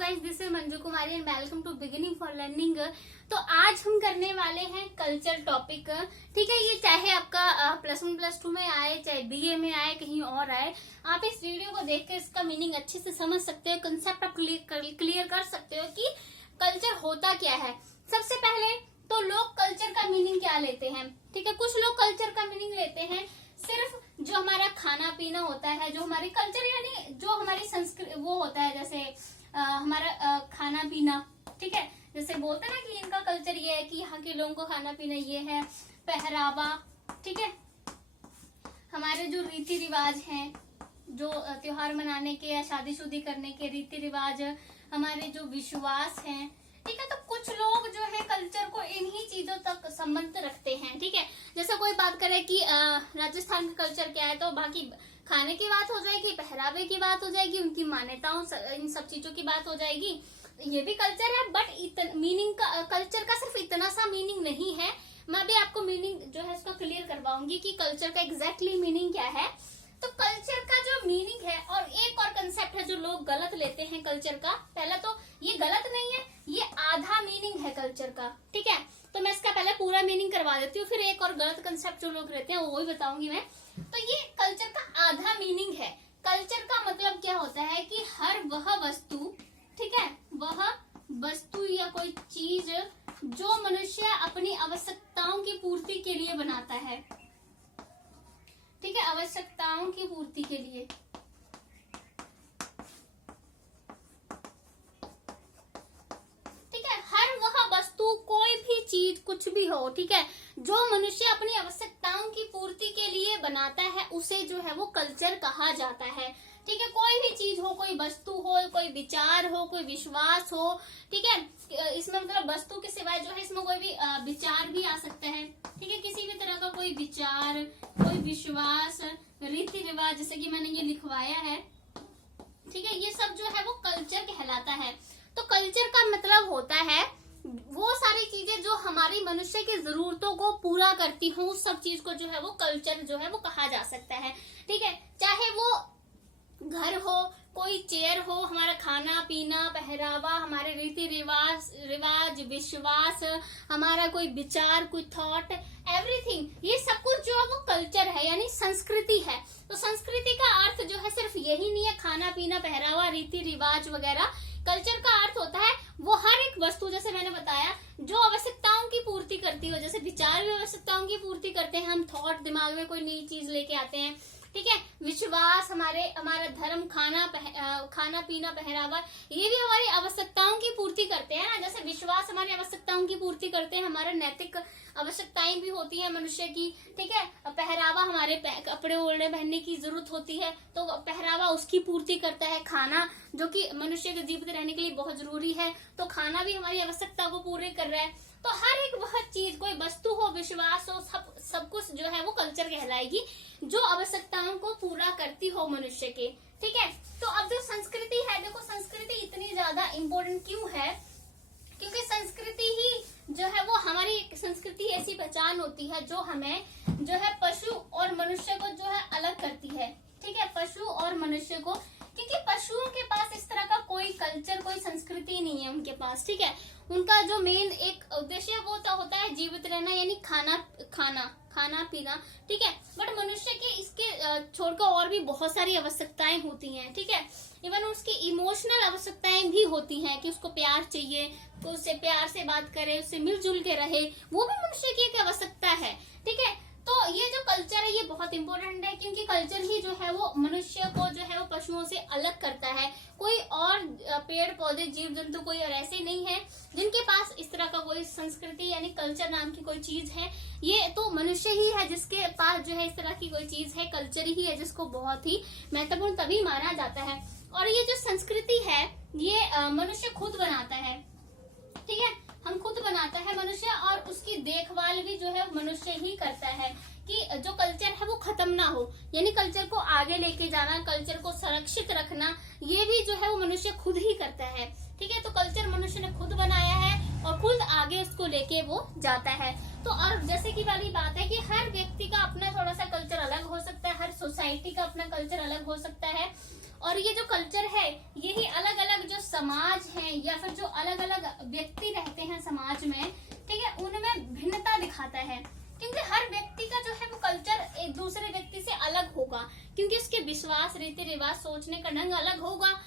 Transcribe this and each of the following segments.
Guys, this is Manju Kumari and welcome to beginning for learning. तो आज हम करने वाले हैं कल्चर टॉपिक। ठीक है, ये चाहे आपका +1 +2 में आए, चाहे बीए में आए, कहीं और आए, आप इस वीडियो को देख के इसका मीनिंग अच्छे से समझ सकते हो, कंसेप्ट आप क्लियर कर सकते हो कि कल्चर होता क्या है। सबसे पहले तो लोग कल्चर का मीनिंग क्या लेते हैं। ठीक है, कुछ लोग कल्चर का मीनिंग लेते हैं सिर्फ जो हमारा खाना पीना होता है, जो हमारी कल्चर यानी जो हमारी संस्कृति वो होता है, जैसे हमारा खाना पीना। ठीक है, जैसे बोलते हैं ना कि इनका कल्चर ये है कि यहाँ के लोगों को खाना पीना ये है, पहरावा। ठीक है, हमारे जो रीति रिवाज हैं, जो त्योहार मनाने के या शादी करने के रीति रिवाज, हमारे जो विश्वास हैं। ठीक है, तो कुछ लोग जो है कल्चर को इन्हीं चीजों तक संबंध रखते हैं। ठीक है, जैसे कोई बात करे कि राजस्थान का कल्चर क्या है, तो बाकी खाने की बात हो जाएगी, पहरावे की बात हो जाएगी, उनकी मान्यताओं, इन सब चीजों की बात हो जाएगी। ये भी कल्चर है, बट मीनिंग का कल्चर का सिर्फ इतना सा मीनिंग नहीं है। मैं भी आपको मीनिंग जो है इसका क्लियर करवाऊंगी कि कल्चर का एग्जैक्टली मीनिंग क्या है। तो कल्चर का जो मीनिंग है, और एक और कंसेप्ट है जो लोग गलत लेते हैं कल्चर का। पहला तो ये गलत नहीं है, ये आधा मीनिंग है कल्चर का। ठीक है, तो मैं इसका पहले पूरा मीनिंग करवा देती हूँ, फिर एक और गलत कंसेप्ट जो लोग रहते हैं वो भी बताऊंगी मैं। तो ये कल्चर का आधा मीनिंग है। कल्चर का मतलब क्या होता है कि हर वह वस्तु, ठीक है, वह वस्तु या कोई चीज जो मनुष्य अपनी आवश्यकताओं की पूर्ति के लिए बनाता है। ठीक है, आवश्यकताओं की पूर्ति के लिए। ठीक है, हर वह वस्तु, कोई भी चीज, कुछ भी हो, ठीक है, जो मनुष्य अपनी आवश्यकताओं की पूर्ति के लिए बनाता है, उसे जो है वो कल्चर कहा जाता है। ठीक है, कोई भी चीज हो, कोई वस्तु हो, कोई विचार हो, कोई विश्वास हो। ठीक है, इसमें मतलब वस्तु के सिवाय जो है इसमें कोई भी विचार भी आ सकता है। ठीक है, किसी भी तरह का कोई विचार, कोई विश्वास, रीति रिवाज, जैसे कि मैंने ये लिखवाया है। ठीक है, ये सब जो है वो कल्चर कहलाता है। तो कल्चर का मतलब होता है वो सारी चीजें जो हमारी मनुष्य की जरूरतों को पूरा करती हों, उस सब चीज को जो है वो कल्चर जो है वो कहा जा सकता है। ठीक है, चाहे वो घर हो, कोई चेयर हो, हमारा खाना पीना, पहरावा, हमारे रीति रिवाज, विश्वास, हमारा कोई विचार, कोई थॉट, एवरीथिंग, ये सब कुछ जो है वो कल्चर है, यानी संस्कृति है। तो संस्कृति का अर्थ जो है सिर्फ यही नहीं है खाना पीना, पहरावा, रीति रिवाज वगैरह। कल्चर का अर्थ होता है वो हर एक वस्तु, जैसे मैंने बताया, जो आवश्यकताओं की पूर्ति करती हो। जैसे विचार भी आवश्यकताओं की पूर्ति करते हैं, हम थॉट, दिमाग में कोई नई चीज लेके आते हैं। ठीक है, विश्वास, हमारा धर्म, खाना पीना, पहरावा, ये भी हमारी आवश्यकताओं की पूर्ति करते हैं ना। जैसे विश्वास हमारी आवश्यकताओं की पूर्ति करते हैं, हमारा नैतिक आवश्यकताएं भी होती है मनुष्य की। ठीक है, पहरावा, हमारे कपड़े ओढ़ने पहनने की जरूरत होती है, तो पहरावा उसकी पूर्ति करता है। खाना, जो कि मनुष्य के जीवित रहने के लिए बहुत जरूरी है, तो खाना भी हमारी आवश्यकता को पूरे कर रहा है। तो हर एक वह चीज, कोई वस्तु हो, विश्वास हो, सब कुछ जो है वो कल्चर कहलाएगी, जो आवश्यकताओं को पूरा करती हो मनुष्य के। ठीक है, तो अब जो संस्कृति है, देखो संस्कृति इतनी ज्यादा इम्पोर्टेंट क्यों है, क्योंकि संस्कृति ही जो है वो हमारी संस्कृति ऐसी पहचान होती है जो हमें जो है पशु और मनुष्य को जो है अलग करती है। ठीक है, पशु और मनुष्य को, क्योंकि पशुओं के पास इस तरह का कोई कल्चर, कोई संस्कृति नहीं है उनके पास। ठीक है, उनका जो मेन एक उद्देश्य वो होता है जीवित रहना, यानी खाना पीना। ठीक है, बट मनुष्य के इसके छोड़कर और भी बहुत सारी आवश्यकताएं होती हैं। ठीक है, इवन उसकी इमोशनल आवश्यकताएं भी होती हैं कि उसको प्यार चाहिए, तो उससे प्यार से बात करे, उससे मिलजुल के रहे, वो भी मनुष्य की एक आवश्यकता है। ठीक है, तो ये जो कल्चर है ये बहुत इंपॉर्टेंट है, क्योंकि कल्चर ही जो है वो मनुष्य को जो है वो पशुओं से अलग करता है। कोई और पेड़ पौधे, जीव जंतु कोई और ऐसे नहीं है जिनके पास इस तरह का कोई संस्कृति यानी कल्चर नाम की कोई चीज है। ये तो मनुष्य ही है जिसके पास जो है इस तरह की कोई चीज है, कल्चर ही है, जिसको बहुत ही महत्वपूर्ण तभी माना जाता है। और ये जो संस्कृति है ये मनुष्य खुद बनाता है। ठीक है, हम खुद बनाता है मनुष्य, और उसकी देखभाल भी जो है मनुष्य ही करता है कि जो कल्चर है वो खत्म ना हो, यानी कल्चर को आगे लेके जाना, कल्चर को सुरक्षित रखना, ये भी जो है वो मनुष्य खुद ही करता है। ठीक है, तो कल्चर मनुष्य ने खुद बनाया है और खुद आगे उसको लेके वो जाता है। तो और जैसे की वाली बात है कि हर व्यक्ति का अपना थोड़ा सा कल्चर अलग हो सकता है, हर सोसाइटी का अपना कल्चर अलग हो सकता है, और ये जो कल्चर है यही अलग अलग जो समाज है या फिर जो अलग अलग व्यक्ति रहते हैं समाज में, ठीक है, उनमें भिन्नता दिखाता है। क्योंकि हर व्यक्ति का जो है वो कल्चर एक दूसरे व्यक्ति से अलग होगा, क्योंकि उसके विश्वास, रीति रिवाज, सोचने का ढंग अलग होगा,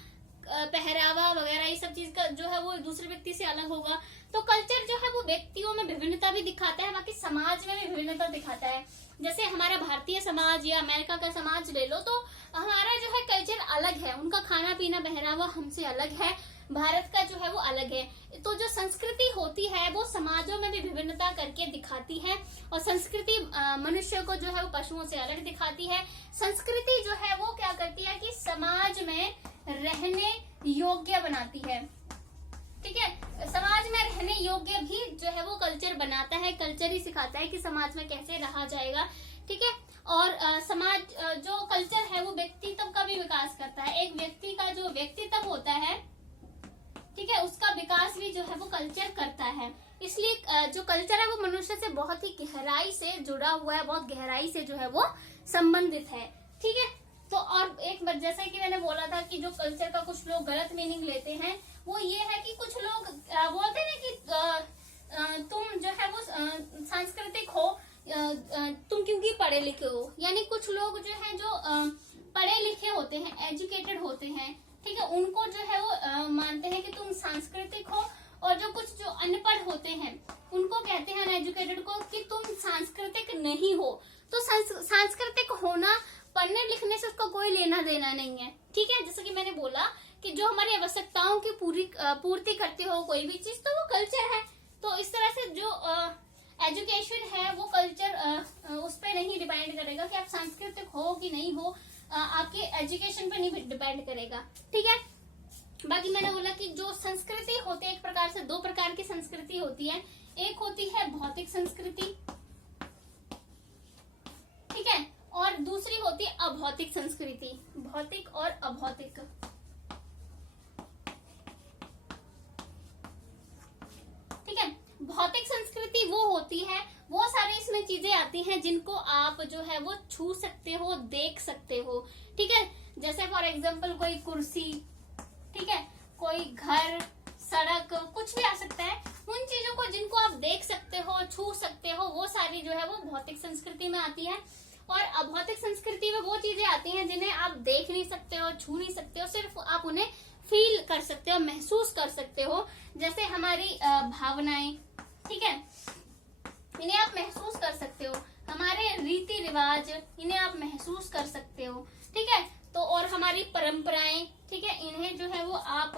पहरावा वगैरह ये सब चीज का जो है वो दूसरे व्यक्ति से अलग होगा। तो कल्चर जो है वो व्यक्तियों में विभिन्नता भी दिखाता है, बाकी समाज में भी विभिन्नता दिखाता है। जैसे हमारा भारतीय समाज या अमेरिका का समाज ले लो, तो हमारा जो है कल्चर अलग है, उनका खाना पीना पहरावा हमसे अलग है, भारत का जो है वो अलग है। तो जो संस्कृति होती है वो समाजों में भी विभिन्नता करके दिखाती है, और संस्कृति मनुष्य को जो है वो पशुओं से अलग दिखाती है। संस्कृति जो है वो क्या करती है कि समाज में रहने योग्य बनाती है, ठीक है, समाज में रहने योग्य भी जो है वो कल्चर बनाता है। कल्चर ही सिखाता है कि समाज में कैसे रहा जाएगा, ठीक है। और समाज जो कल्चर है वो व्यक्तित्व का भी विकास करता है। एक व्यक्ति का जो व्यक्तित्व होता है, ठीक है, उसका विकास भी जो है वो कल्चर करता है। इसलिए जो कल्चर है वो मनुष्य से बहुत ही गहराई से जुड़ा हुआ है, बहुत गहराई से जो है वो संबंधित है, ठीक है। तो और एक बार जैसा कि मैंने बोला था कि जो कल्चर का कुछ लोग गलत मीनिंग लेते हैं, वो ये है कि कुछ लोग बोलते हैं कि तुम जो है वो सांस्कृतिक हो, तुम क्योंकि पढ़े लिखे हो। यानी कुछ लोग जो है जो पढ़े लिखे होते हैं, एजुकेटेड होते हैं, ठीक है, उनको जो है वो मानते हैं कि तुम सांस्कृतिक हो, और जो कुछ जो अनपढ़ होते हैं उनको कहते हैं अनएजुकेटेड को कि तुम सांस्कृतिक नहीं हो। तो सांस्कृतिक होना पढ़ने लिखने से उसका कोई लेना देना नहीं है, ठीक है। जैसे कि मैंने बोला कि जो हमारी आवश्यकताओं की पूर्ति करती हो कोई भी चीज, तो वो कल्चर है। तो इस तरह से जो एजुकेशन है वो कल्चर उस पर नहीं डिपेंड करेगा कि आप सांस्कृतिक हो कि नहीं हो, आपके एजुकेशन पर नहीं डिपेंड करेगा, ठीक है। बाकी मैंने बोला कि जो संस्कृति होती है, एक प्रकार से दो प्रकार की संस्कृति होती है। एक होती है भौतिक संस्कृति, ठीक है, और दूसरी होती है अभौतिक संस्कृति। भौतिक और अभौतिक, ठीक है। भौतिक संस्कृति वो होती है, वो सारी इसमें चीजें आती हैं जिनको आप जो है वो छू सकते हो, देख सकते हो, ठीक है। जैसे फॉर एग्जाम्पल कोई कुर्सी, ठीक है, कोई घर, सड़क, कुछ भी आ सकता है। उन चीजों को जिनको आप देख सकते हो, छू सकते हो, वो सारी जो है वो भौतिक संस्कृति में आती है। और अभौतिक संस्कृति में वो चीजें आती हैं जिन्हें आप देख नहीं सकते हो, छू नहीं सकते हो, सिर्फ आप उन्हें फील कर सकते हो, महसूस कर सकते हो। जैसे हमारी भावनाएं, ठीक है, इन्हें आप महसूस कर सकते हो। हमारे रीति रिवाज, इन्हें आप महसूस कर सकते हो, ठीक है। तो और हमारी परंपराएं, ठीक है, इन्हें जो है वो आप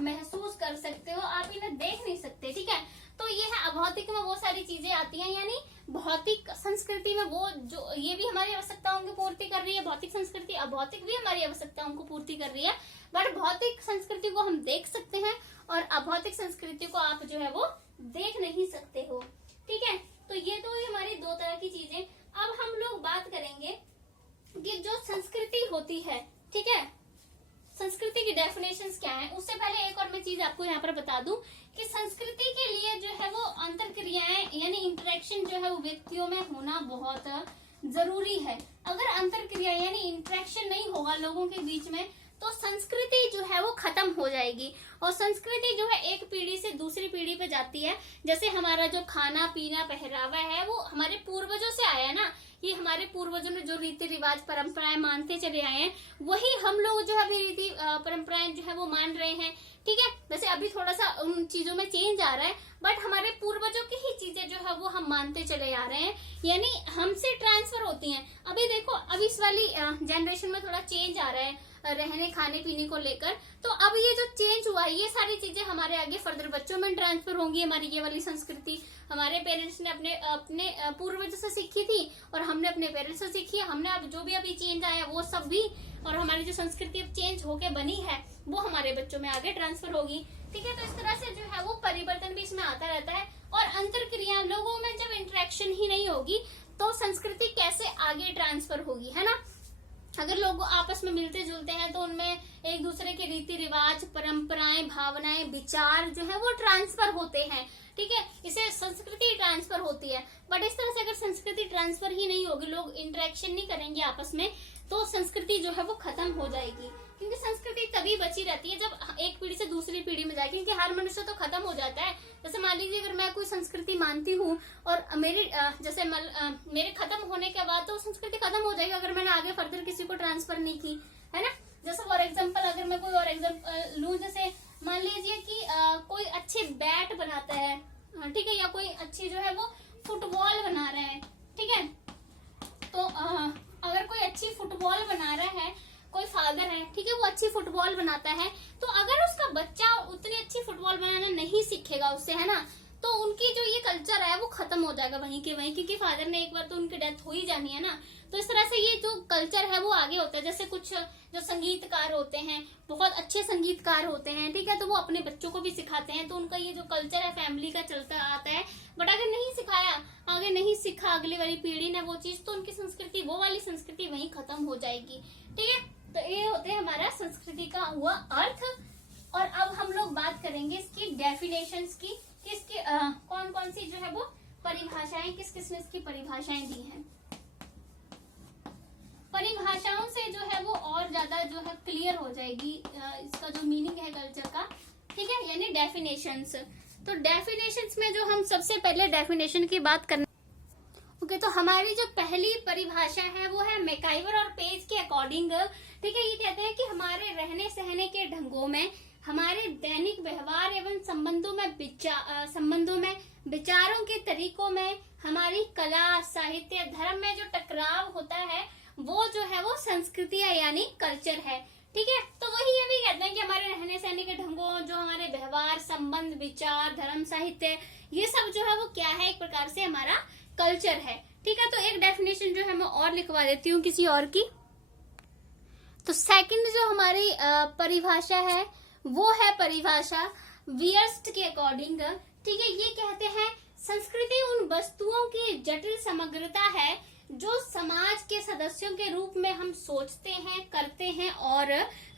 महसूस कर सकते हो, आप इन्हें देख नहीं सकते, ठीक है। तो ये है अभौतिक में वो सारी चीजें आती हैं। यानी भौतिक संस्कृति में वो जो ये भी हमारी आवश्यकताओं की पूर्ति कर रही है, भौतिक संस्कृति, अभौतिक भी हमारी आवश्यकताओं को पूर्ति कर रही है। बट भौतिक संस्कृति को हम देख सकते हैं और अभौतिक संस्कृति को आप जो है वो देख नहीं सकते हो, ठीक है। तो ये तो हमारी दो तरह की चीजें। अब हम लोग बात करेंगे कि जो संस्कृति होती है, ठीक है, संस्कृति की डेफिनेशंस क्या है। उससे पहले एक और मैं चीज आपको यहाँ पर बता दूं कि संस्कृति के लिए जो है वो अंतरक्रियाएं यानी इंटरेक्शन जो है वो व्यक्तियों में होना बहुत जरूरी है। अगर अंतरक्रिया यानी इंटरेक्शन नहीं होगा लोगों के बीच में, तो संस्कृति जो है वो खत्म हो जाएगी। और संस्कृति जो है एक पीढ़ी से दूसरी पीढ़ी पे जाती है। जैसे हमारा जो खाना पीना पहरावा है वो हमारे पूर्वजों से आया है ना, ये हमारे पूर्वजों ने जो रीति रिवाज परंपराएं मानते चले आए हैं, वही हम लोग जो है अभी रीति परंपराएं जो है वो मान रहे हैं, ठीक है। वैसे अभी थोड़ा सा उन चीजों में चेंज आ रहा है, बट हमारे पूर्वजों की ही चीजें जो है वो हम मानते चले आ रहे हैं, यानी हमसे ट्रांसफर होती हैं। अभी देखो, अभी इस वाली जनरेशन में थोड़ा चेंज आ रहा है रहने खाने पीने को लेकर। तो अब ये जो चेंज हुआ है, ये सारी चीजें हमारे आगे फर्दर बच्चों में ट्रांसफर होंगी। हमारी ये वाली संस्कृति हमारे पेरेंट्स ने अपने पूर्वजों से सीखी थी और हमने अपने पेरेंट्स से सीखी है। हमने अब जो भी अभी चेंज आया वो सब भी, और हमारी जो संस्कृति अब चेंज होके बनी है वो हमारे बच्चों में आगे ट्रांसफर होगी, ठीक है। तो इस तरह से जो है वो परिवर्तन भी इसमें आता रहता है। और अंतरक्रिया, लोगों में जब इंटरेक्शन ही नहीं होगी तो संस्कृति कैसे आगे ट्रांसफर होगी, है ना। अगर लोग आपस में मिलते जुलते हैं तो उनमें एक दूसरे के रीति रिवाज, परंपराएं, भावनाएं, विचार जो है वो ट्रांसफर होते हैं, ठीक है। इसे संस्कृति ट्रांसफर होती है। बट इस तरह से अगर संस्कृति ट्रांसफर ही नहीं होगी, लोग इंटरेक्शन नहीं करेंगे आपस में, तो संस्कृति जो है वो खत्म हो जाएगी। क्योंकि संस्कृति तभी बची रहती है जब एक पीढ़ी से दूसरी पीढ़ी में जाए, क्योंकि हर मनुष्य तो खत्म हो जाता है। जैसे मान लीजिए अगर मैं कोई संस्कृति मानती हूँ और मेरे खत्म होने के बाद तो संस्कृति खत्म हो जाएगी अगर मैंने आगे फर्दर किसी को ट्रांसफर नहीं की, है ना। जैसे फॉर एग्जाम्पल अगर मैं कोई और एग्जाम्पल लूँ, जैसे मान लीजिए कि कोई अच्छे बैट बनाता है, ठीक है, या कोई अच्छी जो है वो फुटबॉल बना रहा है, ठीक है। तो अगर कोई अच्छी फुटबॉल बना रहा है, कोई फादर है, ठीक है, वो अच्छी फुटबॉल बनाता है, तो अगर उसका बच्चा उतनी अच्छी फुटबॉल बनाना नहीं सीखेगा उससे, है ना, तो उनकी जो ये कल्चर है वो खत्म हो जाएगा वहीं के वहीं, क्योंकि फादर ने एक बार तो उनकी डेथ हो ही जानी है ना। तो इस तरह से ये जो कल्चर है वो आगे होता है। जैसे कुछ जो संगीतकार होते हैं, बहुत अच्छे संगीतकार होते हैं, ठीक है, तो वो अपने बच्चों को भी सिखाते हैं, तो उनका ये जो कल्चर है फैमिली का चलता आता है। बट अगर नहीं सिखाया, आगे नहीं सीखा अगली वाली पीढ़ी ने वो चीज, तो उनकी संस्कृति, वो वाली संस्कृति वहीं खत्म हो जाएगी, ठीक है। तो ये होते हैं हमारा संस्कृति का हुआ अर्थ। और अब हम लोग बात करेंगे इसकी डेफिनेशंस की, किसकी कौन कौन सी जो है वो परिभाषाएं, किस किसने इसकी परिभाषाएं दी हैं। परिभाषाओं से जो है वो और ज्यादा जो है क्लियर हो जाएगी इसका जो मीनिंग है कल्चर का, ठीक है, यानी डेफिनेशंस। तो डेफिनेशंस में जो हम सबसे पहले डेफिनेशन की बात करना, ओके, तो हमारी जो पहली परिभाषा है वो है मैकाइवर और पेज के अकॉर्डिंग, ठीक है। ये कहते हैं कि हमारे रहने सहने के ढंगों में, हमारे दैनिक व्यवहार एवं संबंधों में विचारों के तरीकों में, हमारी कला, साहित्य, धर्म में जो टकराव होता है वो जो है वो संस्कृतियां यानी कल्चर है, ठीक है। तो वही ये भी कहते हैं कि हमारे रहने सहने के ढंगों, जो हमारे व्यवहार, संबंध, विचार, धर्म, साहित्य, ये सब जो है वो क्या है, एक प्रकार से हमारा कल्चर है, ठीक है। तो एक डेफिनेशन जो है मैं और लिखवा देती हूँ किसी और की। तो सेकंड जो हमारी परिभाषा है वो है परिभाषा वियर्स्ट के अकॉर्डिंग, ठीक है। ये कहते हैं संस्कृति उन वस्तुओं की जटिल समग्रता है जो समाज के सदस्यों के रूप में हम सोचते हैं, करते हैं और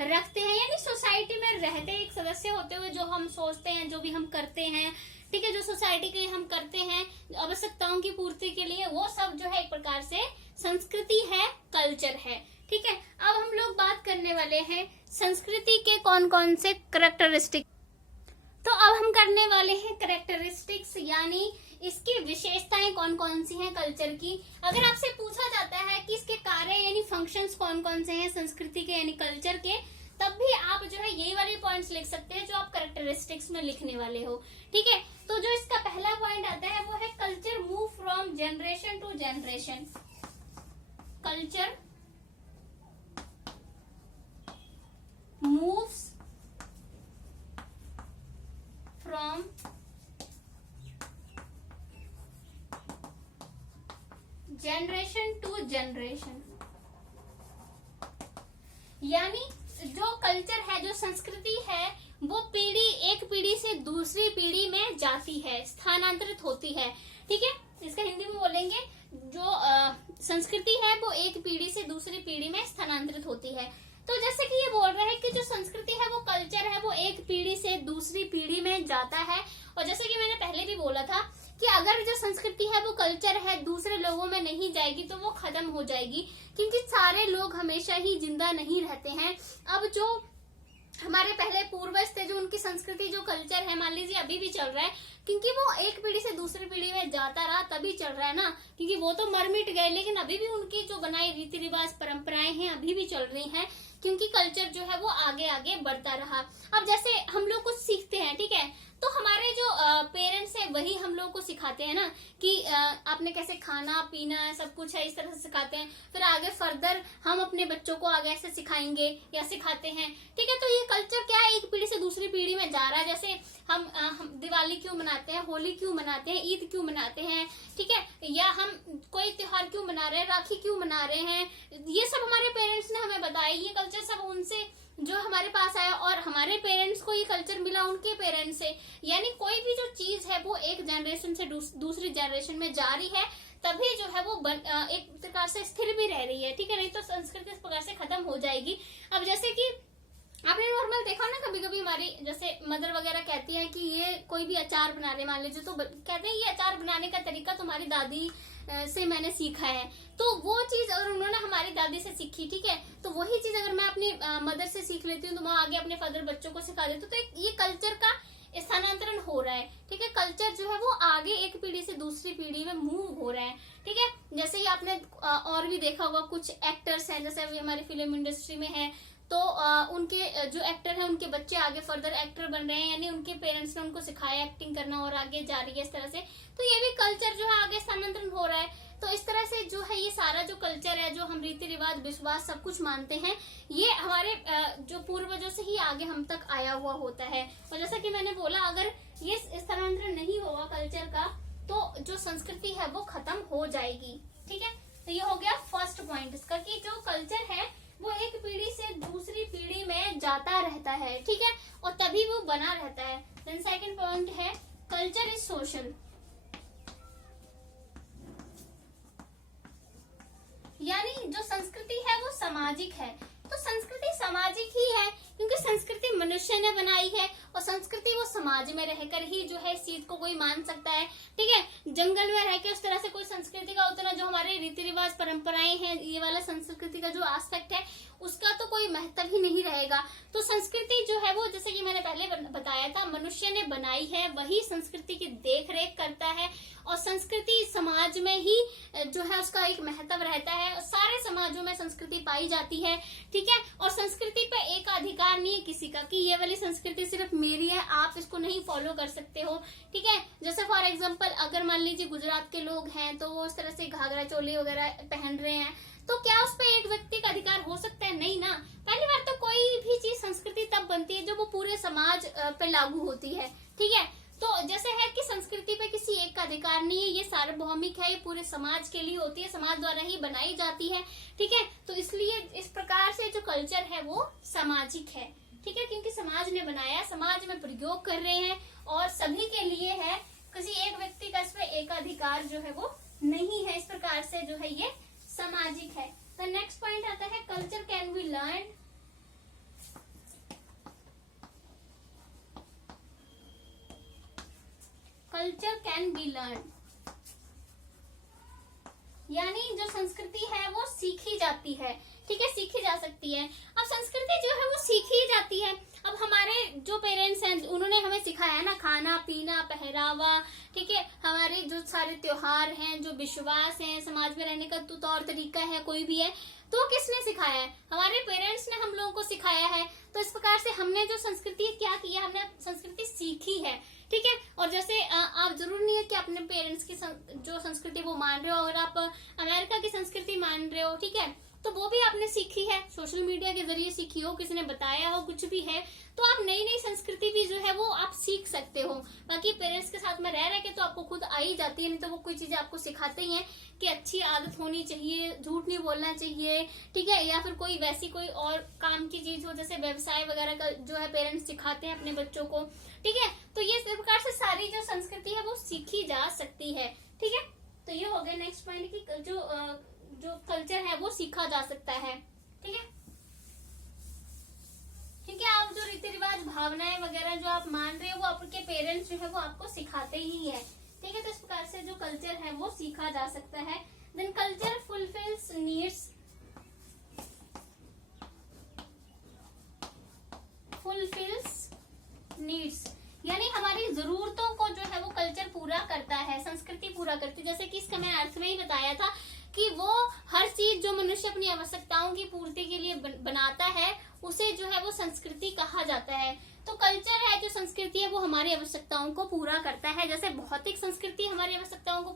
रखते हैं, यानी सोसाइटी में रहते एक सदस्य होते हुए जो हम सोचते हैं, जो भी हम करते हैं, ठीक है, जो सोसाइटी के लिए हम करते हैं आवश्यकताओं की पूर्ति के लिए, वो सब जो है एक प्रकार से संस्कृति है, कल्चर है, ठीक है। अब हम लोग बात करने वाले हैं संस्कृति के कौन कौन से कैरेक्टरिस्टिक। तो अब हम करने वाले हैं कैरेक्टरिस्टिक्स, यानी इसकी विशेषताएं कौन कौन सी हैं कल्चर की। अगर आपसे पूछा जाता है कि इसके कार्य यानी फंक्शंस कौन कौन से हैं संस्कृति के यानी कल्चर के, तब भी आप जो है यही वाले पॉइंट्स लिख सकते हैं जो आप कैरेक्टरिस्टिक्स में लिखने वाले हो, ठीक है। तो जो इसका पहला पॉइंट आता है वो है culture move from generation to generation. Culture moves from generation to generation, यानी जो कल्चर है, जो संस्कृति है, वो एक पीढ़ी से दूसरी पीढ़ी में जाती है, स्थानांतरित होती है, ठीक है। इसका हिंदी में बोलेंगे, जो संस्कृति है वो एक पीढ़ी से दूसरी पीढ़ी में स्थानांतरित होती है। तो जैसे कि ये बोल रहा है कि जो संस्कृति है वो कल्चर है, वो एक पीढ़ी से दूसरी पीढ़ी में जाता है। और जैसे कि मैंने पहले भी बोला था कि अगर जो संस्कृति है वो कल्चर है दूसरे लोगों में नहीं जाएगी तो वो खत्म हो जाएगी, क्योंकि सारे लोग हमेशा ही जिंदा नहीं रहते हैं। अब जो हमारे पहले पूर्वज थे, जो उनकी संस्कृति, जो कल्चर है, मान लीजिए अभी भी चल रहा है, क्योंकि वो एक पीढ़ी से दूसरी पीढ़ी में जाता रहा तभी चल रहा है ना, क्योंकि वो तो मर मिट गए, लेकिन अभी भी उनकी जो बनाई रीति रिवाज परंपराएं हैं अभी भी चल रही हैं, क्योंकि कल्चर जो है वो आगे आगे बढ़ता रहा। अब जैसे हम लोग कुछ सीखते हैं, ठीक है, तो हमारे जो पेरेंट्स है वही हम लोग को सिखाते हैं ना कि आपने कैसे खाना पीना सब कुछ है, इस तरह से सिखाते हैं। फिर आगे फर्दर हम अपने बच्चों को आगे ऐसे सिखाएंगे या सिखाते हैं, ठीक है। तो ये कल्चर क्या है, एक पीढ़ी से दूसरी पीढ़ी में जा रहा है। जैसे हम दिवाली क्यों मनाते हैं, होली क्यों मनाते हैं, ईद क्यों मनाते हैं, ठीक है, या हम कोई त्योहार क्यों मना रहे हैं, राखी क्यों मना रहे हैं, ये सब हमारे पेरेंट्स ने हमें बताया। ये कल्चर सब उनसे जो हमारे पास आया, और हमारे पेरेंट्स को ये कल्चर मिला उनके पेरेंट्स से। यानी कोई भी जो चीज है वो एक जनरेशन से दूसरी जनरेशन में जा रही है, तभी जो है वो एक प्रकार से स्थिर भी रह रही है, ठीक है, नहीं तो संस्कृति इस प्रकार से खत्म हो जाएगी। अब जैसे कि आपने नॉर्मल देखा ना, कभी कभी हमारी जैसे मदर वगैरह कहती है कि ये कोई भी अचार बना रहे, मान लीजिए, तो कहते हैं ये अचार बनाने का तरीका तुम्हारी दादी से मैंने सीखा है। तो वो चीज अगर उन्होंने हमारी दादी से सीखी, ठीक है, तो वही चीज अगर मैं अपनी मदर से सीख लेती हूँ तो वहाँ आगे अपने फादर बच्चों को सिखा देती हूँ, तो ये कल्चर का स्थानांतरण हो रहा है। ठीक है, कल्चर जो है वो आगे एक पीढ़ी से दूसरी पीढ़ी में मूव हो रहा है। ठीक है, जैसे ही आपने और भी देखा होगा, कुछ एक्टर्स हैं जैसे अभी हमारी फिल्म इंडस्ट्री में है, तो उनके जो एक्टर हैं उनके बच्चे आगे फर्दर एक्टर बन रहे हैं, यानी उनके पेरेंट्स ने उनको सिखाया एक्टिंग करना और आगे जा रही है इस तरह से। तो ये भी कल्चर जो है आगे स्थानांतरण हो रहा है। तो इस तरह से जो है ये सारा जो कल्चर है, जो हम रीति रिवाज विश्वास सब कुछ मानते हैं, ये हमारे जो पूर्वजों से ही आगे हम तक आया हुआ होता है। और जैसा कि मैंने बोला, अगर ये स्थानांतरण नहीं होगा कल्चर का, तो जो संस्कृति है वो खत्म हो जाएगी। ठीक है, तो ये हो गया फर्स्ट पॉइंट इसका, कि जो कल्चर है वो एक पीढ़ी से दूसरी पीढ़ी में जाता रहता है। ठीक है, और तभी वो बना रहता है। देन सेकंड पॉइंट है कल्चर इज सोशल, यानी जो संस्कृति है वो सामाजिक है। तो संस्कृति सामाजिक ही है क्योंकि संस्कृति मनुष्य ने बनाई है, और संस्कृति वो समाज में रहकर ही जो है इस चीज को कोई मान सकता है। ठीक है, जंगल में रहकर उस तरह से कोई संस्कृति का उतना जो हमारे रीति रिवाज परंपराएं हैं, ये वाला संस्कृति का जो एस्पेक्ट है उसका तो कोई महत्व ही नहीं रहेगा। तो संस्कृति जो है वो, जैसे कि मैंने पहले बताया था, मनुष्य ने बनाई है, वही संस्कृति की देख रेख करता है, और संस्कृति समाज में ही जो है उसका एक महत्व रहता है, और सारे समाजों में संस्कृति पाई जाती है। ठीक है, और संस्कृति पे एक अधिकार नहीं है किसी का कि ये वाली संस्कृति सिर्फ मेरी है, आप इसको नहीं फॉलो कर सकते हो। ठीक है, जैसे फॉर एग्जाम्पल अगर मान लीजिए गुजरात के लोग हैं तो वो उस तरह से घाघरा चोली वगैरह पहन रहे हैं, तो क्या उस पर एक व्यक्ति का अधिकार हो सकता है? नहीं ना। पहली बार तो कोई भी चीज संस्कृति तब बनती है जब वो पूरे समाज पे लागू होती है। ठीक है, तो जैसे है कि संस्कृति पे किसी एक का अधिकार नहीं है, ये सार्वभौमिक है, ये पूरे समाज के लिए होती है, समाज द्वारा ही बनाई जाती है। ठीक है, तो इसलिए इस प्रकार से जो कल्चर है वो सामाजिक है। ठीक है, क्योंकि समाज ने बनाया, समाज में प्रयोग कर रहे हैं और सभी के लिए है, किसी एक व्यक्ति का इसमें एकाधिकार जो है वो नहीं है। इस प्रकार से जो है ये सामाजिक है। तो नेक्स्ट पॉइंट आता है culture can be learn. Culture can be learn, यानी जो संस्कृति है वो सीखी जाती है। ठीक है, सीखी जा सकती है। अब संस्कृति जो है वो सीखी जाती है। अब हमारे जो पेरेंट्स हैं उन्होंने हमें सिखाया ना, खाना पीना पहरावा, ठीक है, हमारे जो सारे त्योहार हैं, जो विश्वास हैं, समाज में रहने का तौर तरीका है, कोई भी है, तो किसने सिखाया है? हमारे पेरेंट्स ने हम लोगों को सिखाया है। तो इस प्रकार से हमने जो संस्कृति क्या किया, हमने संस्कृति सीखी है। ठीक है, और जैसे आप जरूर नहीं है कि अपने पेरेंट्स की जो संस्कृति वो मान रहे हो, और आप अमेरिका की संस्कृति मान रहे हो, ठीक है, तो वो भी आपने सीखी है, सोशल मीडिया के जरिए सीखी हो, किसी ने बताया हो, कुछ भी है, तो आप नई नई संस्कृति भी जो है वो आप सीख सकते हो। बाकी पेरेंट्स के साथ में रह रहे के तो आपको खुद आ ही जाती है, नहीं तो वो कोई चीजें आपको सिखाते ही हैं कि अच्छी आदत होनी चाहिए, झूठ नहीं बोलना चाहिए, ठीक है, या फिर कोई वैसी कोई और काम की चीज हो, जैसे व्यवसाय वगैरह का जो है पेरेंट्स सिखाते हैं अपने बच्चों को। ठीक है, तो ये इस प्रकार से सारी जो संस्कृति है वो सीखी जा सकती है। ठीक है, तो ये हो गया नेक्स्ट पॉइंट की जो कल्चर है वो सीखा जा सकता है। ठीक है, क्योंकि आप जो रीति रिवाज भावनाएं वगैरह जो आप मान रहे हो वो आपके पेरेंट्स जो है वो आपको सिखाते ही है। ठीक है, तो इस प्रकार से जो कल्चर है वो सीखा जा सकता है। Then culture fulfils needs, fulfils needs, यानी हमारी जरूरतों को जो है वो कल्चर पूरा करता है, संस्कृति पूरा करती है। जैसे कि इसका मैंने अर्थ में ही बताया था कि वो हर चीज जो मनुष्य अपनी आवश्यकताओं की पूर्ति के लिए बनाता है उसे जो है वो संस्कृति कहा जाता है। तो कल्चर है जो संस्कृति है वो हमारी आवश्यकताओं को पूरा करता है। जैसे भौतिक संस्कृति हमारी आवश्यकताओं को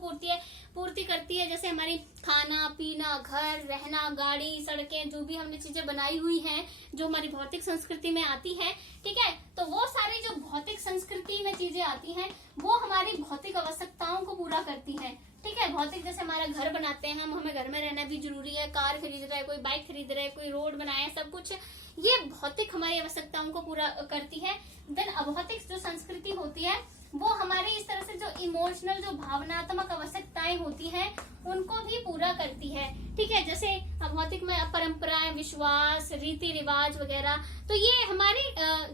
पूर्ति करती है, जैसे हमारी खाना पीना, घर रहना, गाड़ी, सड़कें, जो भी हमने चीजें बनाई हुई हैं जो हमारी भौतिक संस्कृति में आती है। ठीक है, तो वो सारी जो भौतिक संस्कृति में चीजें आती हैं वो हमारी भौतिक आवश्यकताओं को पूरा करती है। ठीक है, भौतिक जैसे हमारा घर बनाते हैं हम, हमें घर में रहना भी जरूरी है, कार खरीद रहा है कोई, बाइक खरीद रहा है कोई, रोड बनाया, सब कुछ ये भौतिक हमारी आवश्यकताओं को पूरा करती है। देन अभौतिक जो संस्कृति होती है वो हमारी इस तरह से जो इमोशनल जो भावनात्मक आवश्यकताएं होती हैं उनको भी पूरा करती है। ठीक है, जैसे अभौतिक में परंपराएं, विश्वास, रीति रिवाज वगैरह, तो ये हमारी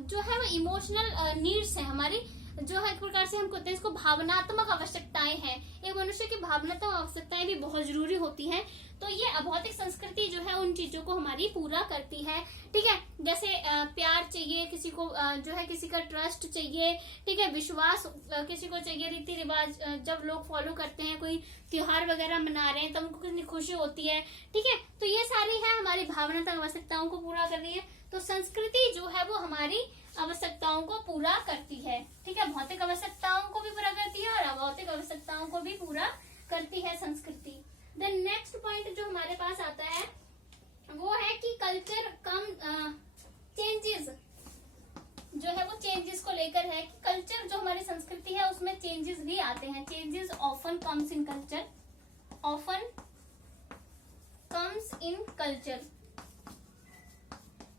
जो है वो इमोशनल नीड्स है, हमारी जो है एक प्रकार से हम कहते हैं इसको भावनात्मक आवश्यकताएं हैं। एक मनुष्य की भावनात्मक आवश्यकताएं भी बहुत जरूरी होती हैं। तो ये अभौतिक संस्कृति जो है उन चीजों को हमारी पूरा करती है। ठीक है, जैसे प्यार चाहिए किसी को, जो है किसी का ट्रस्ट चाहिए, ठीक है, विश्वास किसी को चाहिए, रीति रिवाज जब लोग फॉलो करते हैं, कोई त्योहार वगैरह मना रहे हैं तब उनको कितनी खुशी होती है। ठीक है, तो ये सारी है हमारी भावनात्मक आवश्यकताओं को पूरा कर रही है। तो संस्कृति जो है वो हमारी आवश्यकताओं को पूरा करती है। ठीक है, भौतिक आवश्यकताओं को भी पूरा करती है और अभौतिक आवश्यकताओं को भी पूरा करती है संस्कृति। द नेक्स्ट पॉइंट जो हमारे पास आता है वो है कि कल्चर कम चेंजेस जो है वो चेंजेस को लेकर है कि कल्चर जो हमारी संस्कृति है उसमें चेंजेस भी आते हैं। Changes often comes in culture, often comes in culture,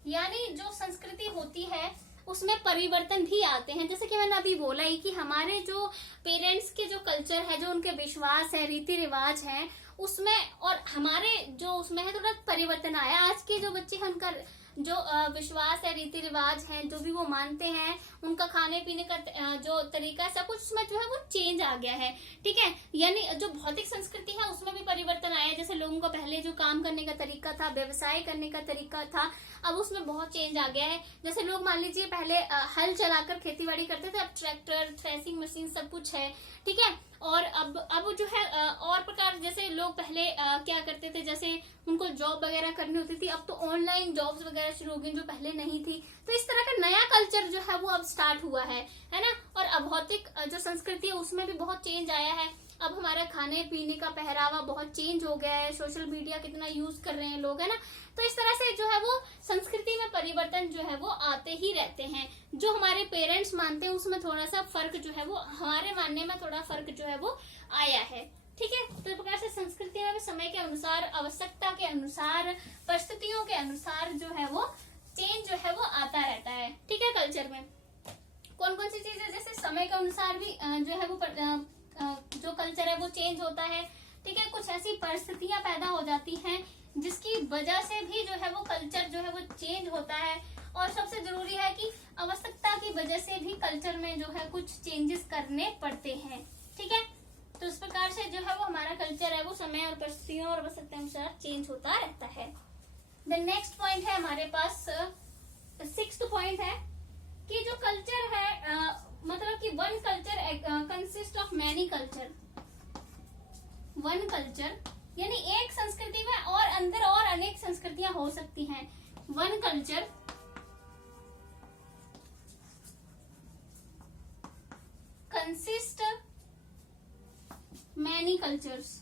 यानी जो संस्कृति होती है उसमें परिवर्तन भी आते हैं। जैसे कि मैंने अभी बोला ही कि हमारे जो पेरेंट्स के जो कल्चर है, जो उनके विश्वास है, रीति रिवाज है, उसमें और हमारे जो उसमें है थोड़ा परिवर्तन आया। आज के जो बच्चे हैं उनका जो विश्वास है, रीति रिवाज है, जो भी वो मानते हैं, उनका खाने पीने का जो तरीका है, सब कुछ उसमें जो है वो चेंज आ गया है। ठीक है, यानी जो भौतिक संस्कृति है उसमें भी परिवर्तन आया। जैसे लोगों का पहले जो काम करने का तरीका था, व्यवसाय करने का तरीका था, अब उसमें बहुत चेंज आ गया है। जैसे लोग मान लीजिए पहले हल चलाकर खेतीबाड़ी करते थे, अब ट्रैक्टर, थ्रेसिंग मशीन सब कुछ है। ठीक है, और अब जो है और प्रकार, जैसे लोग पहले क्या करते थे, जैसे उनको जॉब वगैरह करनी होती थी, अब तो ऑनलाइन जॉब्स वगैरह शुरू हो गई जो पहले नहीं थी। तो इस तरह का नया कल्चर जो है वो अब स्टार्ट हुआ है ना। और अभौतिक जो संस्कृति है उसमें भी बहुत चेंज आया है। अब हमारा खाने पीने का पहरावा बहुत चेंज हो गया है, सोशल मीडिया कितना यूज कर रहे हैं लोग, है ना। तो इस तरह से जो है वो संस्कृति में परिवर्तन जो है वो आते ही रहते हैं। जो हमारे पेरेंट्स मानते हैं उसमें थोड़ा सा फर्क जो है वो, हमारे मानने में थोड़ा फर्क जो है वो आया है। ठीक है, तो इस प्रकार से संस्कृति में भी समय के अनुसार, आवश्यकता के अनुसार, परिस्थितियों के अनुसार जो है वो चेंज जो है वो आता रहता है। ठीक है, कल्चर में कौन कौन सी चीजें, जैसे समय के अनुसार भी जो है वो जो कल्चर है वो चेंज होता है। ठीक है, कुछ ऐसी परिस्थितियां पैदा हो जाती हैं जिसकी वजह से भी जो है वो कल्चर जो है वो चेंज होता है। और सबसे जरूरी है कि आवश्यकता की वजह से भी कल्चर में जो है कुछ चेंजेस करने पड़ते हैं। ठीक है, तो इस प्रकार से जो है वो हमारा कल्चर है वो समय और परिस्थितियों और आवश्यकता अनुसार चेंज होता रहता है। द नेक्स्ट पॉइंट है हमारे पास, 6th पॉइंट है कि जो कल्चर है मतलब कि one culture consist of many culture. One culture यानी एक संस्कृति में और अंदर और अनेक संस्कृतियां हो सकती हैं। One culture consist many cultures,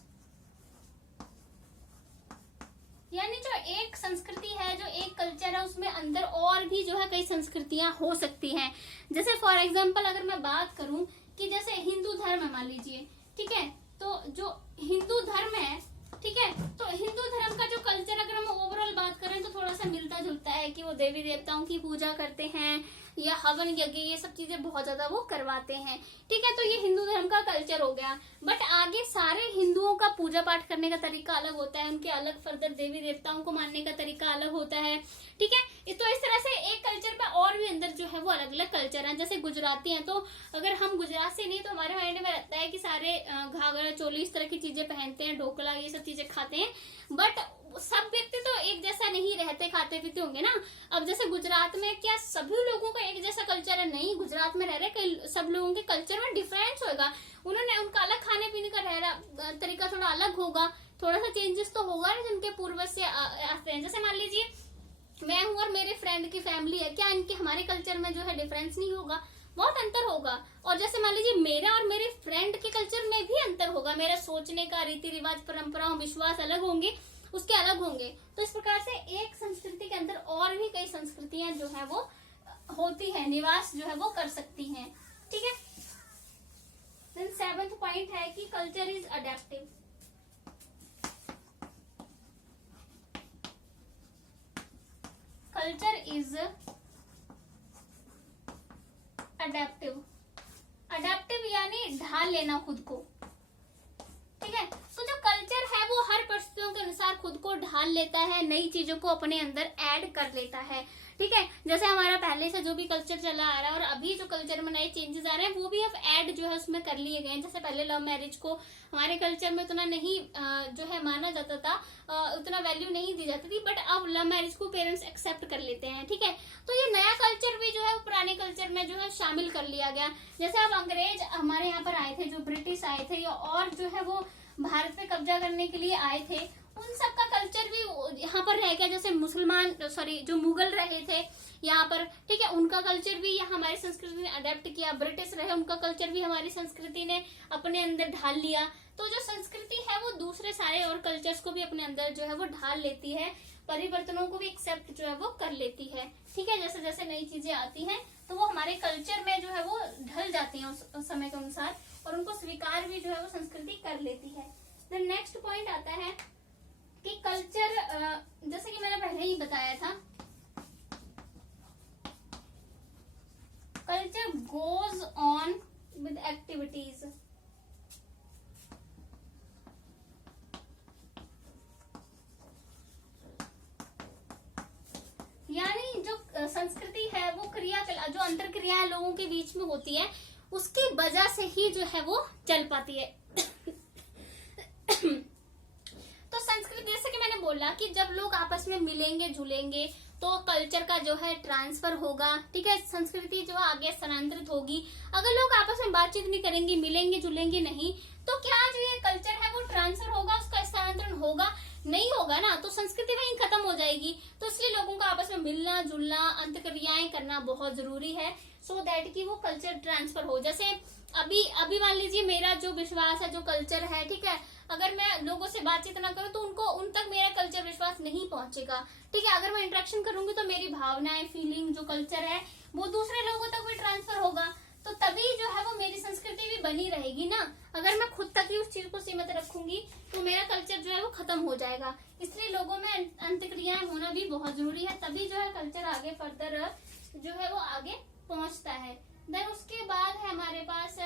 यानी जो एक संस्कृति है, जो एक कल्चर है, उसमें अंदर और भी जो है कई संस्कृतियां हो सकती हैं। जैसे फॉर एग्जांपल अगर मैं बात करूं कि जैसे हिंदू धर्म है मान लीजिए, ठीक है, तो जो हिंदू धर्म है, ठीक है, तो हिंदू धर्म का जो कल्चर अगर हम ओवरऑल बात करें तो थोड़ा सा मिलता जुलता है कि वो देवी देवताओं की पूजा करते हैं या हवन यज्ञ ये सब चीजें बहुत ज्यादा वो करवाते हैं। ठीक है, तो ये हिंदू धर्म का कल्चर हो गया। बट आगे सारे हिंदुओं का पूजा पाठ करने का तरीका अलग होता है, उनके अलग फर्दर देवी देवताओं को मानने का तरीका अलग होता है। ठीक है, तो इस तरह से एक कल्चर पे और भी अंदर जो है वो अलग अलग कल्चर है। जैसे गुजराती हैं, तो अगर हम गुजरात से नहीं तो हमारे माइंड में रहता है कि सारे घाघरा चोली इस तरह की चीजें पहनते हैं, ढोकला ये सब चीजें खाते हैं। बट सब व्यक्ति तो एक जैसा नहीं रहते, खाते पीते होंगे ना। अब जैसे गुजरात में क्या सभी लोगों का एक जैसा कल्चर है? नहीं, गुजरात में रह रहे सब लोगों के कल्चर में डिफरेंस होगा। उन्होंने उनका अलग खाने पीने का तरीका थोड़ा अलग होगा, थोड़ा सा चेंजेस तो होगा ना जिनके पूर्वज से आते हैं। जैसे मान लीजिए मैं हूँ और मेरे फ्रेंड की फैमिली है, क्या इनके हमारे कल्चर में जो है डिफरेंस नहीं होगा? बहुत अंतर होगा। और जैसे मान लीजिए मेरा और मेरे फ्रेंड के कल्चर में भी अंतर होगा, मेरा सोचने का रीति रिवाज, परंपराओं, विश्वास अलग होंगे, उसके अलग होंगे। तो इस प्रकार से एक संस्कृति के अंदर और भी कई संस्कृतियां जो है वो होती है, निवास जो है वो कर सकती हैं। ठीक है, देन 7th पॉइंट है कि culture is adaptive. Culture is adaptive. Adaptive यानी ढाल लेना खुद को। ठीक है, तो जो कल्चर है वो हर परिस्थितियों के अनुसार खुद को ढाल लेता है, नई चीजों को अपने अंदर ऐड कर लेता है। ठीक है, जैसे हमारा पहले से जो भी कल्चर चला आ रहा है और अभी जो कल्चर में नए चेंजेस आ रहे हैं वो भी अब ऐड जो है उसमें कर लिए गए हैं। जैसे पहले लव मैरिज को हमारे कल्चर में उतना नहीं जो है माना जाता था, उतना वैल्यू नहीं दी जाती थी, बट अब लव मैरिज को पेरेंट्स एक्सेप्ट कर लेते हैं। ठीक है, तो ये नया कल्चर भी जो है पुराने कल्चर में जो है शामिल कर लिया गया। जैसे अब अंग्रेज हमारे यहाँ पर आए थे, जो ब्रिटिश आए थे और जो है वो भारत पे कब्जा करने के लिए आए थे, उन सब का कल्चर भी यहाँ पर रह गया। जैसे मुसलमान जो मुगल रहे थे यहाँ पर, ठीक है, उनका कल्चर भी यहाँ हमारी संस्कृति ने अडेप्ट किया। ब्रिटिश रहे, उनका कल्चर भी हमारी संस्कृति ने अपने अंदर ढाल लिया। तो जो संस्कृति है वो दूसरे सारे और कल्चर्स को भी अपने अंदर जो है वो ढाल लेती है, परिवर्तनों को भी एक्सेप्ट जो है वो कर लेती है। ठीक है, जैसे जैसे नई चीजें आती हैं तो वो हमारे कल्चर में जो है वो ढल जाती हैं उस समय के अनुसार, और उनको स्वीकार भी जो है वो संस्कृति कर लेती है। देन नेक्स्ट पॉइंट आता है कि कल्चर, जैसे कि मैंने पहले ही बताया था, culture goes on with activities. यानी जो संस्कृति है वो क्रियाकलाप, जो अंतर क्रियाएं लोगों के बीच में होती है, उसकी वजह से ही जो है वो चल पाती है। तो संस्कृति, जैसे कि मैंने बोला कि जब लोग आपस में मिलेंगे जुलेंगे तो कल्चर का जो है ट्रांसफर होगा। ठीक है, संस्कृति जो आगे स्थानांतरित होगी। अगर लोग आपस में बातचीत नहीं करेंगे, मिलेंगे जुलेंगे नहीं, तो क्या जो ये कल्चर है वो ट्रांसफर होगा, उसका स्थानांतरण होगा? नहीं होगा ना, तो संस्कृति वहीं खत्म हो जाएगी। तो इसलिए लोगों का आपस में मिलना जुलना, अंतक्रियाएं करना बहुत जरूरी है, सो दैट कि वो कल्चर ट्रांसफर हो। जैसे अभी मान लीजिए मेरा जो विश्वास है, जो कल्चर है, ठीक है, अगर मैं लोगों से बातचीत ना करूं तो उन तक मेरा कल्चर विश्वास नहीं पहुंचेगा। ठीक है, अगर मैं इंटरेक्शन करूंगी तो मेरी भावनाएं, फीलिंग, जो कल्चर है वो दूसरे लोगों तक भी ट्रांसफर होगा, तो तभी जो है वो मेरी संस्कृति भी बनी रहेगी ना। अगर मैं खुद तक ही उस चीज को सीमित रखूंगी तो मेरा कल्चर जो है वो खत्म हो जाएगा। इसलिए लोगों में अंतक्रियाएं होना भी बहुत जरूरी है, तभी जो है कल्चर आगे फर्दर जो है वो आगे पहुंचता है। देन उसके बाद है हमारे पास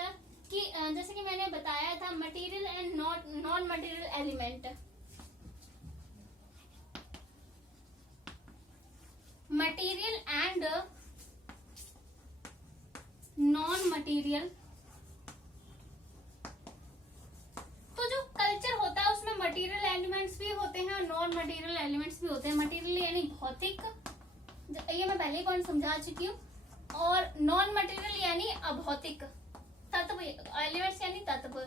कि जैसे कि मैंने बताया था, material and non material element. Material and non material, तो जो कल्चर होता है उसमें मटेरियल एलिमेंट्स भी होते हैं और नॉन मटेरियल एलिमेंट्स भी होते हैं। मटेरियल यानी भौतिक, ये मैं पहले ही पॉइंट समझा चुकी हूँ, और नॉन मटेरियल यानी अभौतिक तत्व, एलिमेंट्स यानी तत्व।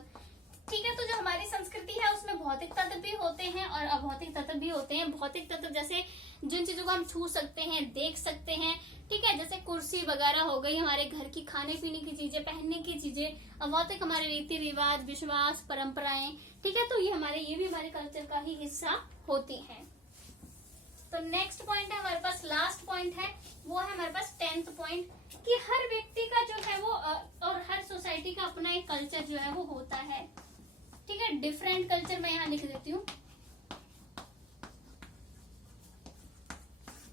ठीक है, तो जो हमारी संस्कृति है उसमें भौतिक तत्व भी होते हैं और अभौतिक तत्व भी होते हैं। भौतिक तत्व जैसे जिन चीजों को हम छू सकते हैं, देख सकते हैं, ठीक है, जैसे कुर्सी वगैरह हो गई, हमारे घर की खाने पीने की चीजें, पहनने की चीजें। अभौतिक हमारे रीति रिवाज, विश्वास, परंपराएं। ठीक है, तो ये भी हमारे कल्चर का ही हिस्सा होती है। तो नेक्स्ट पॉइंट है हमारे पास, लास्ट पॉइंट है, वो है हमारे पास 10th पॉइंट, कि हर व्यक्ति का जो है वो और हर सोसाइटी का अपना एक कल्चर जो है वो होता है। ठीक है, डिफरेंट कल्चर मैं यहाँ लिख देती हूँ।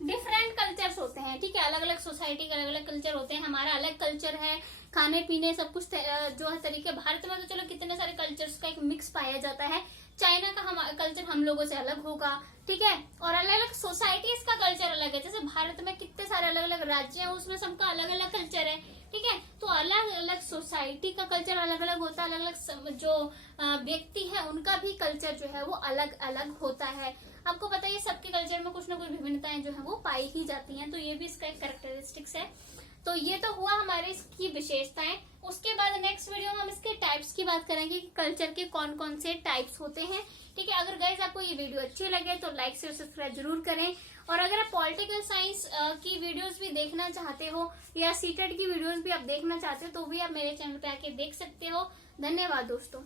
डिफरेंट कल्चर्स होते हैं, ठीक है, अलग अलग सोसाइटी के अलग अलग कल्चर होते हैं। हमारा अलग कल्चर है, खाने पीने सब कुछ जो है तरीके। भारत में तो चलो कितने सारे कल्चर्स का एक मिक्स पाया जाता है। चाइना का कल्चर हम लोगों से अलग होगा, ठीक है, और अलग अलग सोसाइटीज का कल्चर अलग है। जैसे भारत में कितने सारे अलग अलग राज्य हैं, उसमें सबका अलग अलग कल्चर है। ठीक है, तो अलग अलग सोसाइटी का कल्चर अलग अलग होता है। अलग अलग जो व्यक्ति है उनका भी कल्चर जो है वो अलग अलग होता है। आपको पता है सबके कल्चर में कुछ ना कुछ विभिन्नताएं जो है वो पाई ही जाती हैं, तो ये भी इसका एक कैरेक्टरिस्टिक्स है। तो ये तो हुआ हमारे इसकी विशेषताएं। उसके बाद नेक्स्ट वीडियो में हम इसके टाइप्स की बात करेंगे कि कल्चर के कौन कौन से टाइप्स होते हैं। ठीक है, अगर गाइज आपको ये वीडियो अच्छी लगे तो लाइक से सब्सक्राइब जरूर करें, और अगर आप पॉलिटिकल साइंस की वीडियोस भी देखना चाहते हो या सीटेट की वीडियोस भी आप देखना चाहते हो तो भी आप मेरे चैनल पे आके देख सकते हो। धन्यवाद दोस्तों।